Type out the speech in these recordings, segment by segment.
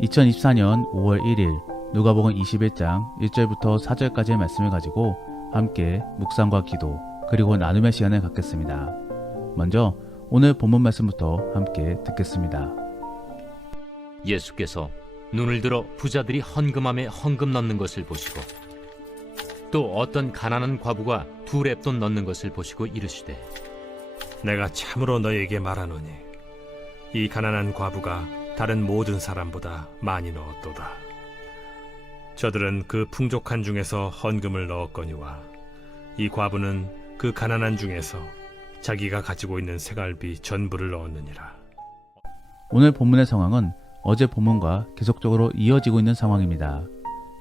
2024년 5월 1일 누가복음 21장 1절부터 4절까지의 말씀을 가지고 함께 묵상과 기도 그리고 나눔의 시간을 갖겠습니다. 먼저 오늘 본문 말씀부터 함께 듣겠습니다. 예수께서 눈을 들어 부자들이 헌금함에 헌금 넣는 것을 보시고 또 어떤 가난한 과부가 2렙돈 넣는 것을 보시고 이르시되 내가 참으로 너희에게 말하노니 이 가난한 과부가 다른 모든 사람보다 많이 넣었도다. 저들은 그 풍족한 중에서 헌금을 넣었거니와 이 과부는 그 가난한 중에서 자기가 가지고 있는 생활비 전부를 넣었느니라. 오늘 본문의 상황은 어제 본문과 계속적으로 이어지고 있는 상황입니다.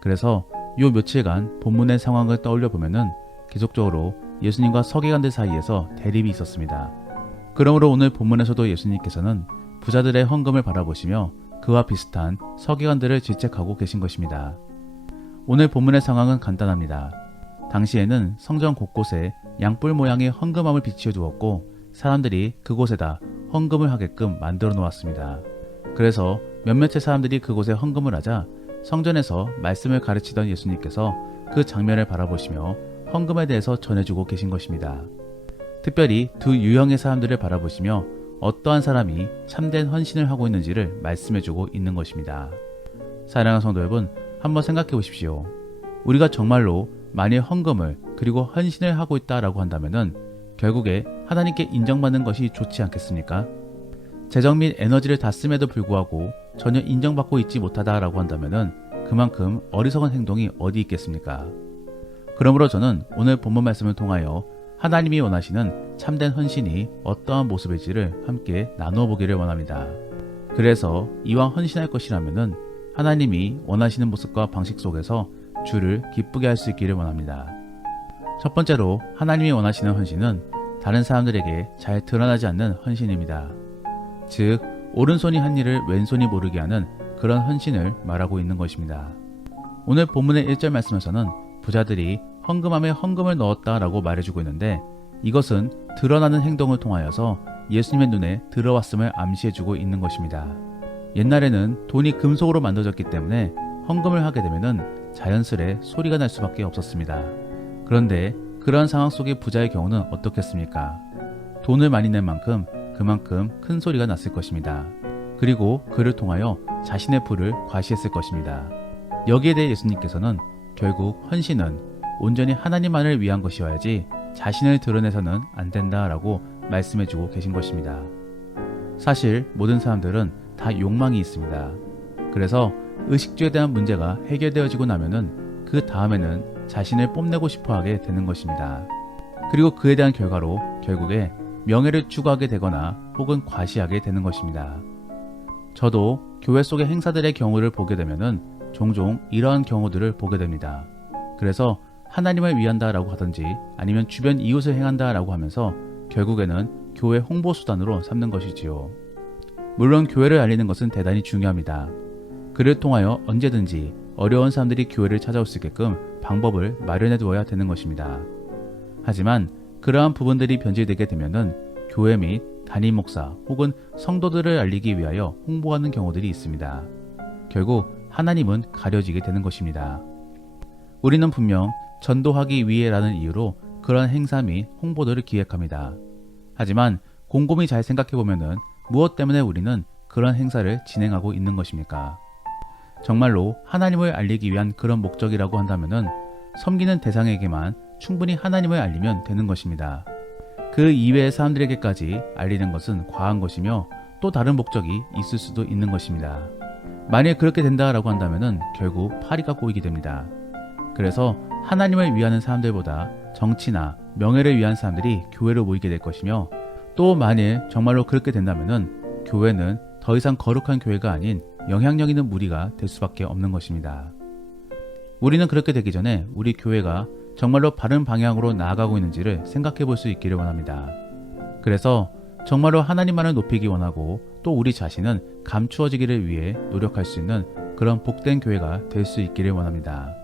그래서 요 며칠간 본문의 상황을 떠올려 보면은 계속적으로 예수님과 서기관들 사이에서 대립이 있었습니다. 그러므로 오늘 본문에서도 예수님께서는 부자들의 헌금을 바라보시며 그와 비슷한 서기관들을 질책하고 계신 것입니다. 오늘 본문의 상황은 간단합니다. 당시에는 성전 곳곳에 양뿔 모양의 헌금함을 비치어 두었고 사람들이 그곳에다 헌금을 하게끔 만들어 놓았습니다. 그래서 몇몇의 사람들이 그곳에 헌금을 하자 성전에서 말씀을 가르치던 예수님께서 그 장면을 바라보시며 헌금에 대해서 전해주고 계신 것입니다. 특별히 두 유형의 사람들을 바라보시며 어떠한 사람이 참된 헌신을 하고 있는지를 말씀해주고 있는 것입니다. 사랑하는 성도 여러분, 한번 생각해 보십시오. 우리가 정말로 만일 헌금을 그리고 헌신을 하고 있다라고 한다면은 결국에 하나님께 인정받는 것이 좋지 않겠습니까? 재정 및 에너지를 다 씀에도 불구하고 전혀 인정받고 있지 못하다라고 한다면은 그만큼 어리석은 행동이 어디 있겠습니까? 그러므로 저는 오늘 본문 말씀을 통하여 하나님이 원하시는 참된 헌신이 어떠한 모습일지를 함께 나누어 보기를 원합니다. 그래서 이왕 헌신할 것이라면은 하나님이 원하시는 모습과 방식 속에서 주를 기쁘게 할 수 있기를 원합니다. 첫 번째로 하나님이 원하시는 헌신은 다른 사람들에게 잘 드러나지 않는 헌신입니다. 즉, 오른손이 한 일을 왼손이 모르게 하는 그런 헌신을 말하고 있는 것입니다. 오늘 본문의 1절 말씀에서는 부자들이 헌금함에 헌금을 넣었다라고 말해주고 있는데 이것은 드러나는 행동을 통하여서 예수님의 눈에 들어왔음을 암시해주고 있는 것입니다. 옛날에는 돈이 금속으로 만들어졌기 때문에 헌금을 하게 되면은 자연스레 소리가 날 수밖에 없었습니다. 그런데 그러한 상황 속의 부자의 경우는 어떻겠습니까? 돈을 많이 낸 만큼 그만큼 큰 소리가 났을 것입니다. 그리고 그를 통하여 자신의 부를 과시했을 것입니다. 여기에 대해 예수님께서는 결국 헌신은 온전히 하나님만을 위한 것이어야지 자신을 드러내서는 안 된다라고 말씀해주고 계신 것입니다. 사실 모든 사람들은 다 욕망이 있습니다. 그래서 의식주에 대한 문제가 해결되어지고 나면은 그 다음에는 자신을 뽐내고 싶어하게 되는 것입니다. 그리고 그에 대한 결과로 결국에 명예를 추구하게 되거나 혹은 과시하게 되는 것입니다. 저도 교회 속의 행사들의 경우를 보게 되면은 종종 이러한 경우들을 보게 됩니다. 그래서 하나님을 위한다라고 하든지 아니면 주변 이웃을 행한다라고 하면서 결국에는 교회 홍보 수단으로 삼는 것이지요. 물론 교회를 알리는 것은 대단히 중요합니다. 그를 통하여 언제든지 어려운 사람들이 교회를 찾아올 수 있게끔 방법을 마련해 두어야 되는 것입니다. 하지만 그러한 부분들이 변질되게 되면은 교회 및 담임 목사 혹은 성도들을 알리기 위하여 홍보하는 경우들이 있습니다. 결국 하나님은 가려지게 되는 것입니다. 우리는 분명 전도하기 위해라는 이유로 그런 행사 및 홍보들을 기획합니다. 하지만 곰곰이 잘 생각해보면은 무엇 때문에 우리는 그런 행사를 진행하고 있는 것입니까? 정말로 하나님을 알리기 위한 그런 목적이라고 한다면은 섬기는 대상에게만 충분히 하나님을 알리면 되는 것입니다. 그 이외의 사람들에게까지 알리는 것은 과한 것이며 또 다른 목적이 있을 수도 있는 것입니다. 만일 그렇게 된다라고 한다면은 결국 파리가 꼬이게 됩니다. 그래서 하나님을 위하는 사람들보다 정치나 명예를 위한 사람들이 교회로 모이게 될 것이며 또 만일 정말로 그렇게 된다면은 교회는 더 이상 거룩한 교회가 아닌 영향력 있는 무리가 될 수밖에 없는 것입니다. 우리는 그렇게 되기 전에 우리 교회가 정말로 바른 방향으로 나아가고 있는지를 생각해 볼 수 있기를 원합니다. 그래서 정말로 하나님만을 높이기 원하고 또 우리 자신은 감추어지기를 위해 노력할 수 있는 그런 복된 교회가 될 수 있기를 원합니다.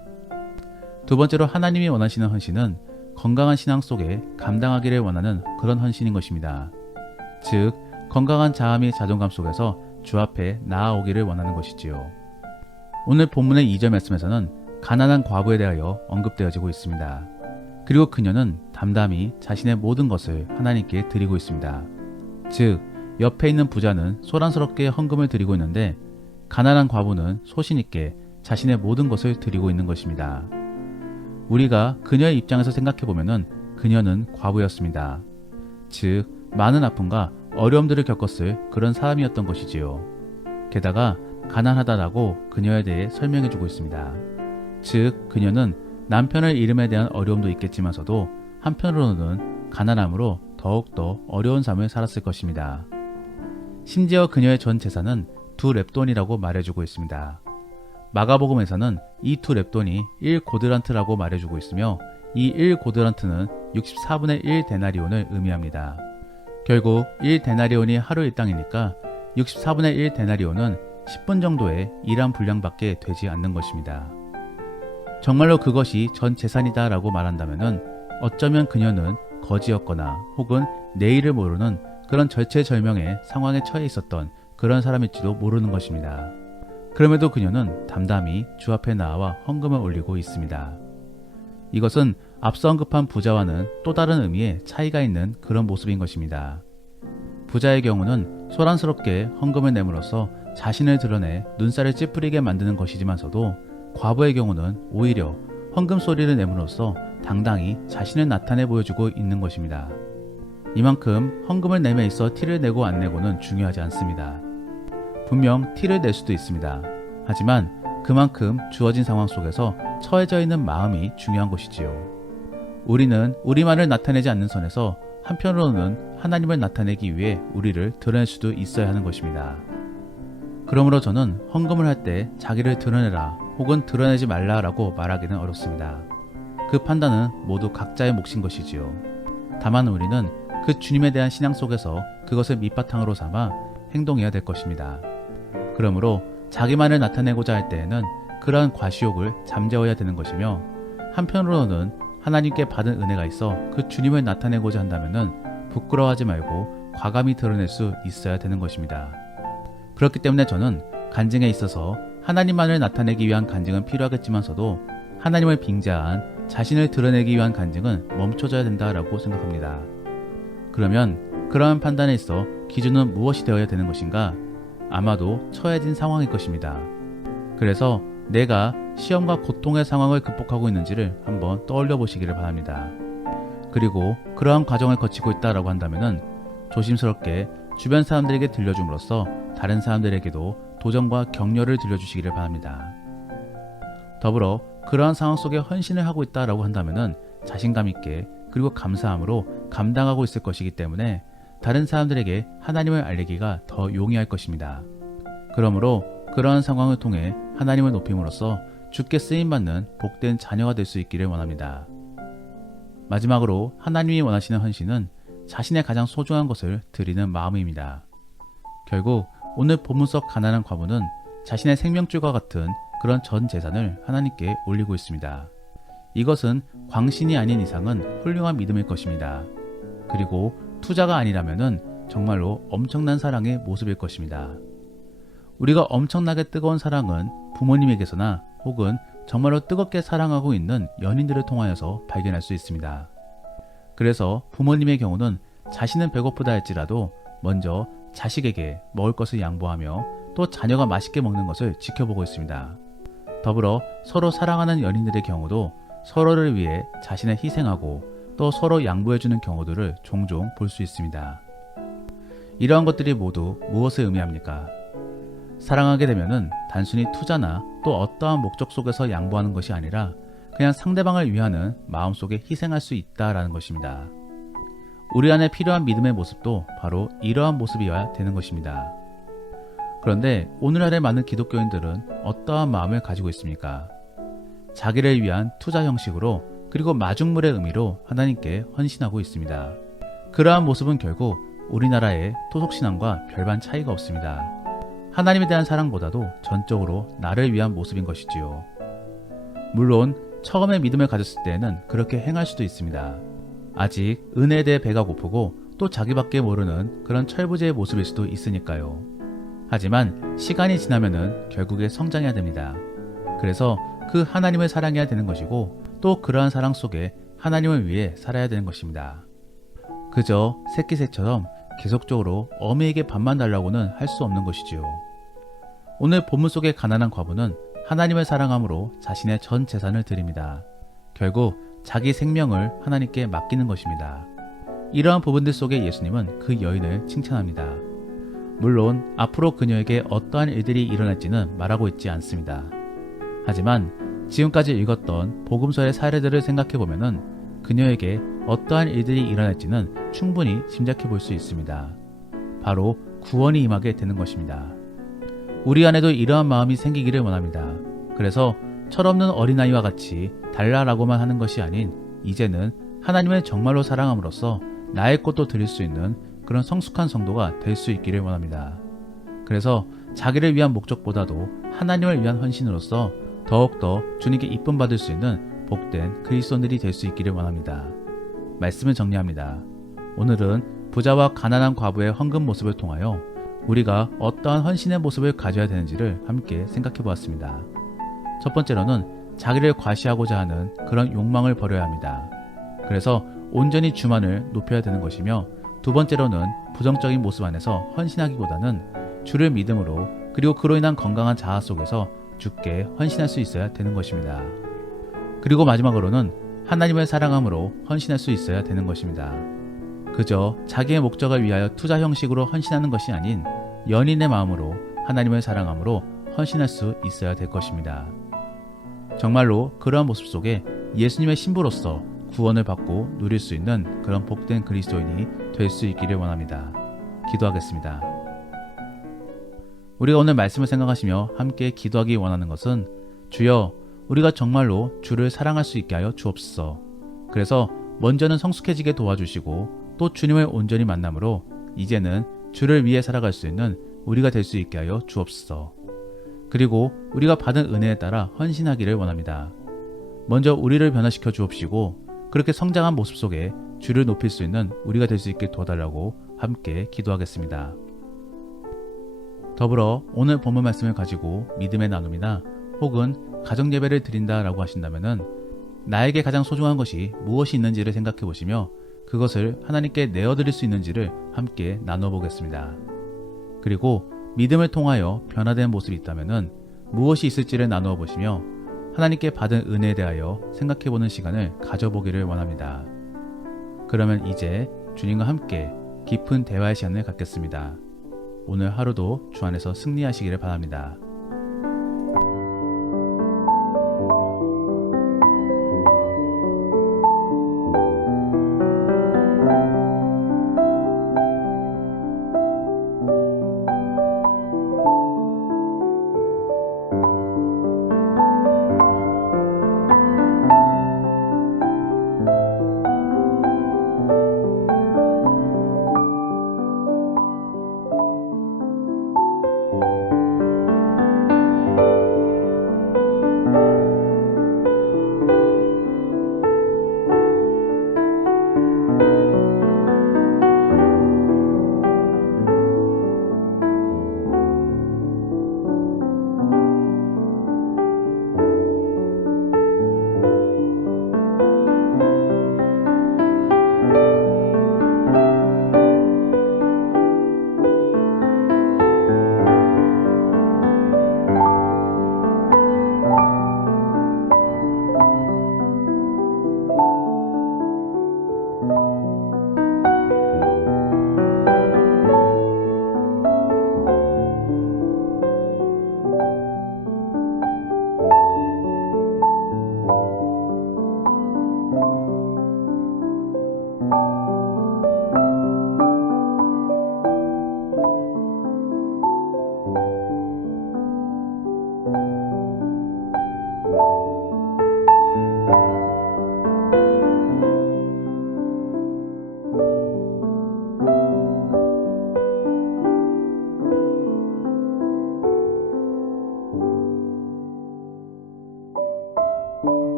두 번째로 하나님이 원하시는 헌신은 건강한 신앙 속에 감당하기를 원하는 그런 헌신인 것입니다. 즉 건강한 자아 및 자존감 속에서 주 앞에 나아오기를 원하는 것이지요. 오늘 본문의 2절 말씀에서는 가난한 과부에 대하여 언급되어지고 있습니다. 그리고 그녀는 담담히 자신의 모든 것을 하나님께 드리고 있습니다. 즉, 옆에 있는 부자는 소란스럽게 헌금을 드리고 있는데 가난한 과부는 소신 있게 자신의 모든 것을 드리고 있는 것입니다. 우리가 그녀의 입장에서 생각해보면 그녀는 과부였습니다. 즉, 많은 아픔과 어려움들을 겪었을 그런 사람이었던 것이지요. 게다가 가난하다라고 그녀에 대해 설명해주고 있습니다. 즉, 그녀는 남편을 잃음에 대한 어려움도 있겠지만서도 한편으로는 가난함으로 더욱더 어려운 삶을 살았을 것입니다. 심지어 그녀의 전 재산은 2렙돈이라고 말해주고 있습니다. 마가복음에서는 이 2렙돈이 1고드란트라고 말해주고 있으며 이 1고드란트는 64분의 1 데나리온을 의미합니다. 결국 1 데나리온이 하루 일당이니까 64분의 1 데나리온은 10분 정도의 일한 분량밖에 되지 않는 것입니다. 정말로 그것이 전 재산이다 라고 말한다면 어쩌면 그녀는 거지였거나 혹은 내일을 모르는 그런 절체절명의 상황에 처해 있었던 그런 사람일지도 모르는 것입니다. 그럼에도 그녀는 담담히 주 앞에 나와 헌금을 올리고 있습니다. 이것은 앞서 언급한 부자와는 또 다른 의미의 차이가 있는 그런 모습인 것입니다. 부자의 경우는 소란스럽게 헌금을 내므로써 자신을 드러내 눈살을 찌푸리게 만드는 것이지만서도 과부의 경우는 오히려 헌금 소리를 내므로써 당당히 자신을 나타내 보여주고 있는 것입니다. 이만큼 헌금을 내며 있어 티를 내고 안 내고는 중요하지 않습니다. 분명 티를 낼 수도 있습니다. 하지만 그만큼 주어진 상황 속에서 처해져 있는 마음이 중요한 것이지요. 우리는 우리만을 나타내지 않는 선에서 한편으로는 하나님을 나타내기 위해 우리를 드러낼 수도 있어야 하는 것입니다. 그러므로 저는 헌금을 할 때 자기를 드러내라 혹은 드러내지 말라라고 말하기는 어렵습니다. 그 판단은 모두 각자의 몫인 것이지요. 다만 우리는 그 주님에 대한 신앙 속에서 그것을 밑바탕으로 삼아 행동해야 될 것입니다. 그러므로 자기만을 나타내고자 할 때에는 그러한 과시욕을 잠재워야 되는 것이며 한편으로는 하나님께 받은 은혜가 있어 그 주님을 나타내고자 한다면 부끄러워하지 말고 과감히 드러낼 수 있어야 되는 것입니다. 그렇기 때문에 저는 간증에 있어서 하나님만을 나타내기 위한 간증은 필요하겠지만서도 하나님을 빙자한 자신을 드러내기 위한 간증은 멈춰져야 된다라고 생각합니다. 그러면 그러한 판단에 있어 기준은 무엇이 되어야 되는 것인가? 아마도 처해진 상황일 것입니다. 그래서 내가 시험과 고통의 상황을 극복하고 있는지를 한번 떠올려 보시기를 바랍니다. 그리고 그러한 과정을 거치고 있다라고 한다면 조심스럽게 주변 사람들에게 들려줌으로써 다른 사람들에게도 도전과 격려를 들려주시기를 바랍니다. 더불어 그러한 상황 속에 헌신을 하고 있다라고 한다면 자신감 있게 그리고 감사함으로 감당하고 있을 것이기 때문에 다른 사람들에게 하나님을 알리기가 더 용이할 것입니다. 그러므로 그러한 상황을 통해 하나님을 높임으로써 주께 쓰임받는 복된 자녀가 될 수 있기를 원합니다. 마지막으로 하나님이 원하시는 헌신은 자신의 가장 소중한 것을 드리는 마음입니다. 결국 오늘 본문 속 가난한 과부는 자신의 생명줄과 같은 그런 전 재산을 하나님께 올리고 있습니다. 이것은 광신이 아닌 이상은 훌륭한 믿음일 것입니다. 그리고 투자가 아니라면은 정말로 엄청난 사랑의 모습일 것입니다. 우리가 엄청나게 뜨거운 사랑은 부모님에게서나 혹은 정말로 뜨겁게 사랑하고 있는 연인들을 통하여서 발견할 수 있습니다. 그래서 부모님의 경우는 자신은 배고프다 할지라도 먼저 자식에게 먹을 것을 양보하며 또 자녀가 맛있게 먹는 것을 지켜보고 있습니다. 더불어 서로 사랑하는 연인들의 경우도 서로를 위해 자신을 희생하고 또 서로 양보해주는 경우들을 종종 볼 수 있습니다. 이러한 것들이 모두 무엇을 의미합니까? 사랑하게 되면은 단순히 투자나 또 어떠한 목적 속에서 양보하는 것이 아니라 그냥 상대방을 위하는 마음속에 희생할 수 있다라는 것입니다. 우리 안에 필요한 믿음의 모습도 바로 이러한 모습이어야 되는 것입니다. 그런데 오늘날의 많은 기독교인들은 어떠한 마음을 가지고 있습니까? 자기를 위한 투자 형식으로 그리고 마중물의 의미로 하나님께 헌신하고 있습니다. 그러한 모습은 결국 우리나라의 토속신앙과 별반 차이가 없습니다. 하나님에 대한 사랑보다도 전적으로 나를 위한 모습인 것이지요. 물론 처음에 믿음을 가졌을 때에는 그렇게 행할 수도 있습니다. 아직 은혜에 대해 배가 고프고 또 자기밖에 모르는 그런 철부지의 모습일 수도 있으니까요. 하지만 시간이 지나면은 결국에 성장해야 됩니다. 그래서 그 하나님을 사랑해야 되는 것이고 또 그러한 사랑 속에 하나님을 위해 살아야 되는 것입니다. 그저 새끼새처럼 계속적으로 어미에게 밥만 달라고는 할 수 없는 것이지요. 오늘 본문 속의 가난한 과부는 하나님을 사랑함으로 자신의 전 재산을 드립니다. 결국 자기 생명을 하나님께 맡기는 것입니다. 이러한 부분들 속에 예수님은 그 여인을 칭찬합니다. 물론 앞으로 그녀에게 어떠한 일들이 일어날지는 말하고 있지 않습니다. 하지만 지금까지 읽었던 복음서의 사례들을 생각해보면 그녀에게 어떠한 일들이 일어날지는 충분히 짐작해 볼 수 있습니다. 바로 구원이 임하게 되는 것입니다. 우리 안에도 이러한 마음이 생기기를 원합니다. 그래서 철없는 어린아이와 같이 달라라고만 하는 것이 아닌 이제는 하나님을 정말로 사랑함으로써 나의 것도 드릴 수 있는 그런 성숙한 성도가 될 수 있기를 원합니다. 그래서 자기를 위한 목적보다도 하나님을 위한 헌신으로서 더욱더 주님께 이쁨 받을 수 있는 복된 그리스도인들이 될 수 있기를 원합니다. 말씀을 정리합니다. 오늘은 부자와 가난한 과부의 헌금 모습을 통하여 우리가 어떠한 헌신의 모습을 가져야 되는지를 함께 생각해 보았습니다. 첫 번째로는 자기를 과시하고자 하는 그런 욕망을 버려야 합니다. 그래서 온전히 주만을 높여야 되는 것이며, 두 번째로는 부정적인 모습 안에서 헌신하기보다는 주를 믿음으로 그리고 그로 인한 건강한 자아 속에서 주께 헌신할 수 있어야 되는 것입니다. 그리고 마지막으로는 하나님을 사랑함으로 헌신할 수 있어야 되는 것입니다. 그저 자기의 목적을 위하여 투자 형식으로 헌신하는 것이 아닌 연인의 마음으로 하나님을 사랑함으로 헌신할 수 있어야 될 것입니다. 정말로 그러한 모습 속에 예수님의 신부로서 구원을 받고 누릴 수 있는 그런 복된 그리스도인이 될 수 있기를 원합니다. 기도하겠습니다. 우리가 오늘 말씀을 생각하시며 함께 기도하기 원하는 것은, 주여, 우리가 정말로 주를 사랑할 수 있게 하여 주옵소서. 그래서 먼저는 성숙해지게 도와주시고 또 주님을 온전히 만남으로 이제는 주를 위해 살아갈 수 있는 우리가 될 수 있게 하여 주옵소서. 그리고 우리가 받은 은혜에 따라 헌신하기를 원합니다. 먼저 우리를 변화시켜 주옵시고 그렇게 성장한 모습 속에 주를 높일 수 있는 우리가 될 수 있게 도와달라고 함께 기도하겠습니다. 더불어 오늘 본문 말씀을 가지고 믿음의 나눔이나 혹은 가정예배를 드린다라고 하신다면은 나에게 가장 소중한 것이 무엇이 있는지를 생각해 보시며 그것을 하나님께 내어드릴 수 있는지를 함께 나눠보겠습니다. 그리고 믿음을 통하여 변화된 모습이 있다면은 무엇이 있을지를 나누어 보시며 하나님께 받은 은혜에 대하여 생각해보는 시간을 가져보기를 원합니다. 그러면 이제 주님과 함께 깊은 대화의 시간을 갖겠습니다. 오늘 하루도 주 안에서 승리하시기를 바랍니다.